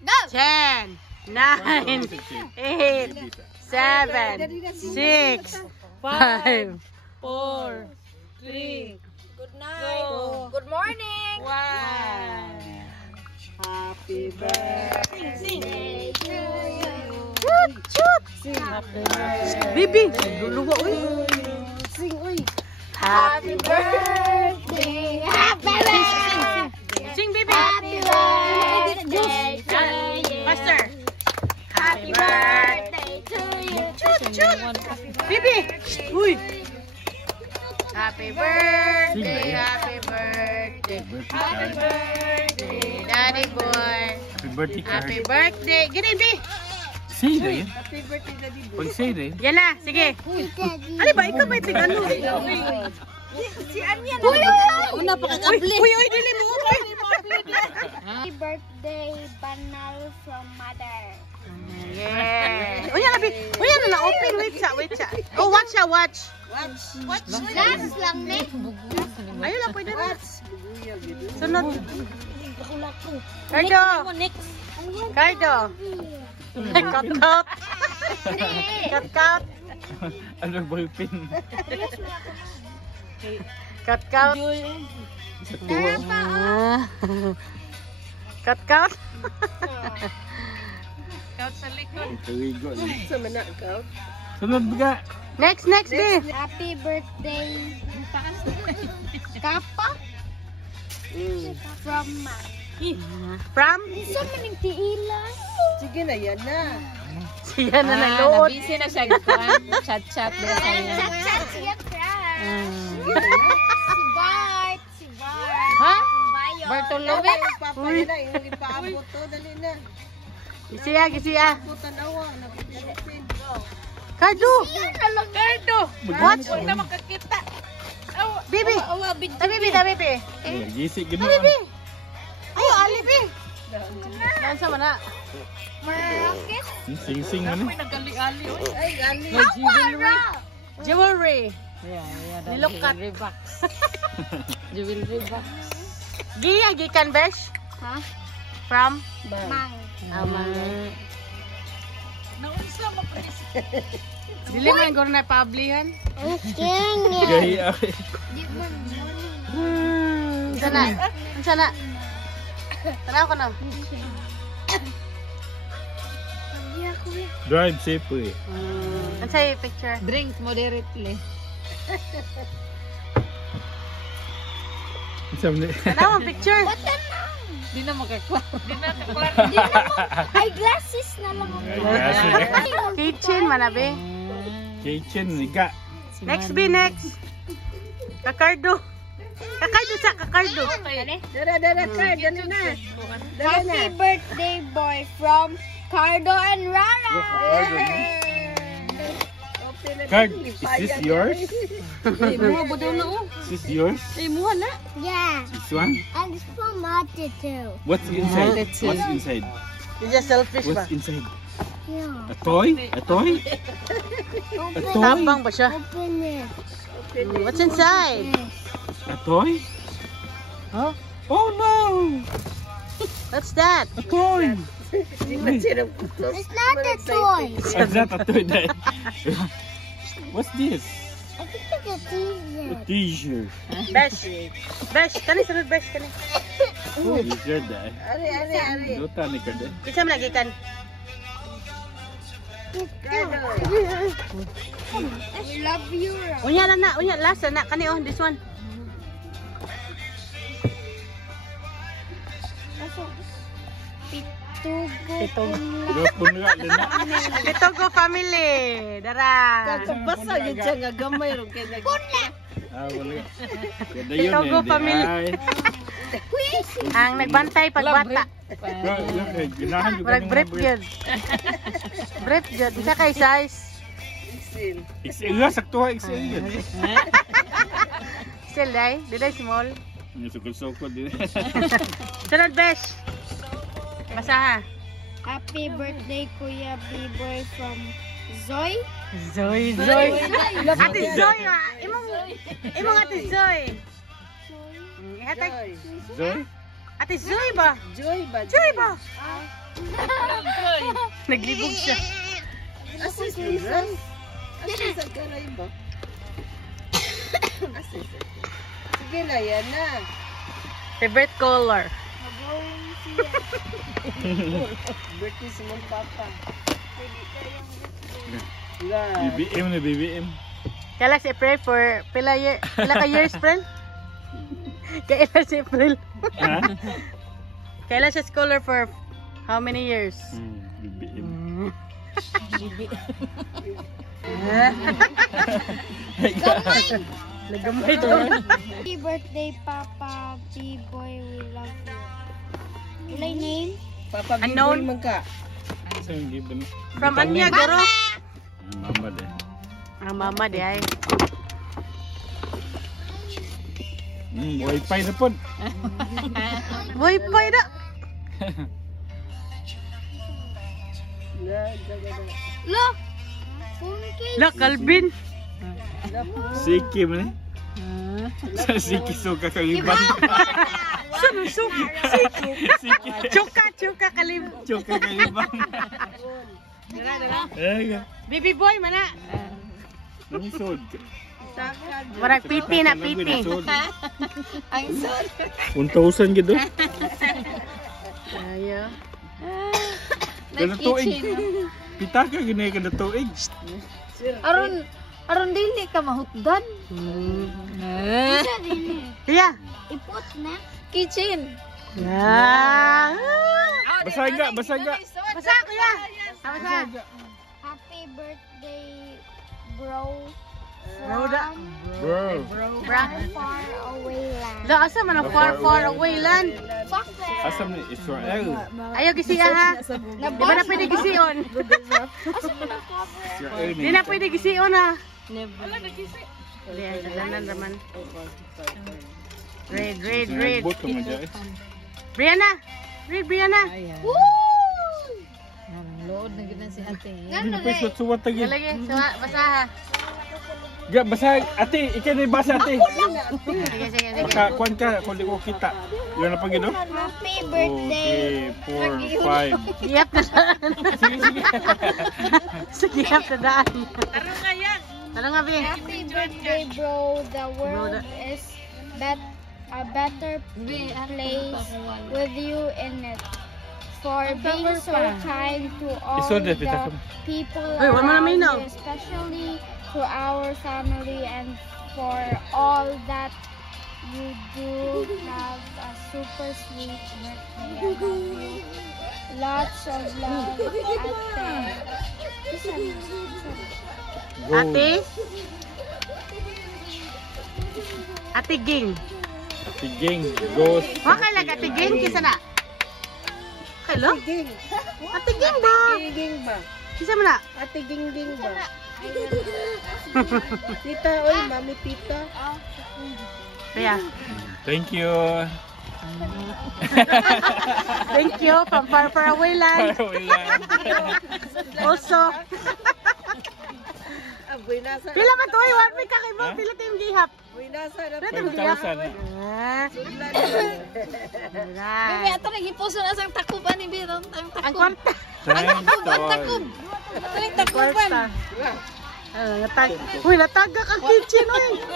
Go! 10, 9, 8, 7, 6, 5, 4, 3, Good night. Good morning. 1. Happy birthday to you. Shoot, shoot. Happy birthday. Bibi, luluwa uy. Sing, uy. Happy birthday. Happy birthday. Sing, Bibi. Happy birthday to you. Faster. Happy birthday to you. Shoot, shoot. Bibi. Uy. Happy birthday, happy birthday, happy birthday, Daddy boy. Happy birthday, Happy birthday. Gini, Bi. Say rin. Happy birthday, Daddy boy. Pag-say rin. Yan na, sige. Ano ba? Ikaw ba ito? Ano? Si Anya na. Uy, una pa kakabli. Uy, dili mo. Happy birthday, Banal from Mother. Yes. Uy, na, Bi. Uy, na open. Wait sa. Oh, watch siya, watch. Last lang, ne? Ayun lang, pwede na. Sunod. Cardo. Cardo. Cut out. Cut out. Ano ba yung pin? Cut out. Sa tuwa. Cut out. Kaligo. Sunod ba? Next, Bi. Happy birthday, Kappa from Mom. From? Isa maning tiilan. Sige na, yan na. Siya na nalood. Busy na siya. Chat-chat na siya. Chat siya, crush. Si Bart. Ha? Bayo. Bartolome? Papa nila, yung ipaabot to, dali na. Gisiya. Abutan awa, napipilipin. Cardo. Cardo. Watch. Huwag na makakita. Bibi. Bibi. Gisik Bibi. gano'n. Ay, Ali, Bi. Saan sa mana? Marrakech. Sing-sing ano? Nagali-ali. Ay, gali. Jewelry. Yeah. Nilukat. Jewelry box. Jewelry box. Gikan, Besh? Ha? From? Mang. Naunsa mo, Chris? Dili mo yung gano'n na pablihan? Gahi ako. Sana. Tanaw ko na. Drive safely. Ano sa'yo yung picture? Drink moderately. Tanaw ang picture. Di na makaklaro. Eyeglasses na lang ako. Kitchen, manabi. Kitchen, niga. Next, Bi, next. Kakardo. Kakardo. Dara, Car, dali na. Happy birthday, boy, from Cardo and Rara. Card, is this yours? Muha ba daw na Is this yours? muha na. Yeah, This one? and it's from Mate too. What's inside? What's inside? It's just selfish ba? What's inside? Yeah. A toy? A toy? A toy? Tabang ba siya? Open it. What's inside? A toy? Huh? Oh no! What's that? A toy! It's not a toy. It's not a toy. What's this? I think it's a A t-shirt. t-shirt. Besh, kani sunod Besh kani. T-shirt dahil. Ari. Duta ni ka dahil. Kinsa man lagi kan? We love you. Unya last na kani oh this one. Pitugo. Gapon nga din na. Pitogo family. Dara. Kakabasa yun siya nga gamay ron kay nag. Wala. Ganda yun Pitogo eh. family. Ang nagbantay pagbata. Ginahan yung Murag brief yun. Brief yun. Isa kay size. XL nga, sakto ha, XL yun. Still day. Diday small. Yung sukol-sukol din. Sunod Besh. Basa ha. Happy birthday, Kuya B-Boy from Zoe. Zoy. Ate Zoy ha. Imong Ate Zoy. Ihatag. Zoy? Ate Ate Joy ba? Joy ba? Joy ba? Naglibog siya. Asis minsan. Asis sa karay ba? Asis. Sige na, yan na. Favorite color. Birthday si mong papa. BBM na BBM. Kala si April for pila ka years, friend? Kailan si April? Ha? Kailan siya scholar for how many years? BBM. Nagamay doon. Happy birthday, Papa B-Boy. We love you. Wala name? Papa Unknown. Biboy magka. Sa yung given. From Anya, Goro. Mama de. Ang mama di ay. Wi-Fi na po. Wi-Fi na. Look! Phone case. La, Calvin. Siki man eh. Sa Siki suka kang ibang. Saan ang suki? Siki. Chuka, kalim. Suka kang ibang. Ay, Baby boy, mana. namisod. Marag piti na, piti. Ang sod. 1,000 gitu. Ayo. Kada tuig. Pita ka gini kada tuig. Aron dili ka mahutdan. Isa din eh. Iya. Ipot na. Kitchen. Ya. Basaga, basaga. Basa ko ya. Basa. Happy birthday, bro. Roda. Bro. Bra. Far away land. La, asa man ang far away land. Fuck that. Asam ni Israel. Ayaw gisiya ha. Di ba na pwede gisiyon? Israel Di na pwede gisiyon ha. Di, ay dalanan naman. Read. Bot ka man dyan. Brianna. Read, Brianna. Woo! Load na gina si ate. Hindi pa isot suwat tagi. Galagi, basa ha. Ga, basa. Ate, ikan na basa ate. Sige. Baka, kuhan ka, kung di ko kita. Yan na pag ino? Happy birthday. Okay, 4, 5. Giyap na daan. Sige. Sige, giyap na daan. Ano nga, Bi? Happy birthday, bro. The world is a better place with you in it. For being so kind to all Isod na, the pita ka. people Uy, wala mo na around minaw. you, especially to our family, and for all that you do. Have a super sweet birthday. I love you. Lots of love, Ate. Ate Ging. Ate Ging, goes. Wakay lang Ate Ging, kisa na. Hello? Ging. Ate Ging ba? Ging ba? Kisa mo na? Ate Ging ba? Tita, oy, mami tita. Kaya. Thank you. Thank you from far away land. Also. Aboy nasa. Pila man to eh, wapit ka kay mo. Pila tayong gihap. Aboy nasa na. Pila tayong gihap. 5,000. Bibi ato nagipuso na sang takuban ni Biron. Ang Ang takub. kwarta. Thank Takub. Ato ning takuban. Uy, nataga ka kitchen, uy. you.